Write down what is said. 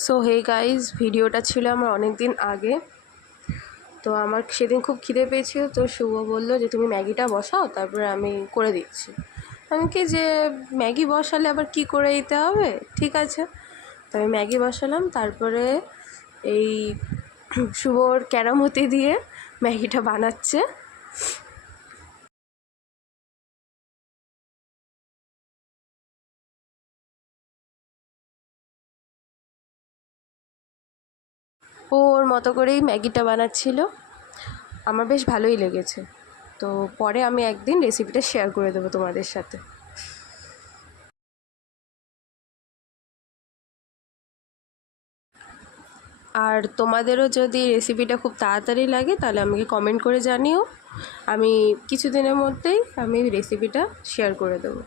So hey guys, ভিডিওটা ছিল আমার অনেক দিন আগে। তো আমার সেদিন খুব খিদে পেয়েছিল, তো শুভ বললো যে তুমি ম্যাগিটা বসাও, তারপরে আমি করে দিচ্ছি। আমি কি যে ম্যাগি বসালে আবার কি করে দিতে হবে, ঠিক আছে। তো আমি ম্যাগি বসালাম, তারপরে এই শুভর ক্যারামতি দিয়ে ম্যাগিটা বানাচ্ছে। ও ওর মতো করেই ম্যাগিটা বানাচ্ছিল, আমার বেশ ভালোই লেগেছে। তো পরে আমি একদিন রেসিপিটা শেয়ার করে দেবো তোমাদের সাথে। আর তোমাদেরও যদি রেসিপিটা খুব তাড়াতাড়ি লাগে তাহলে আমাকে কমেন্ট করে জানিও, আমি কিছুদিনের মধ্যেই রেসিপিটা শেয়ার করে দেবো।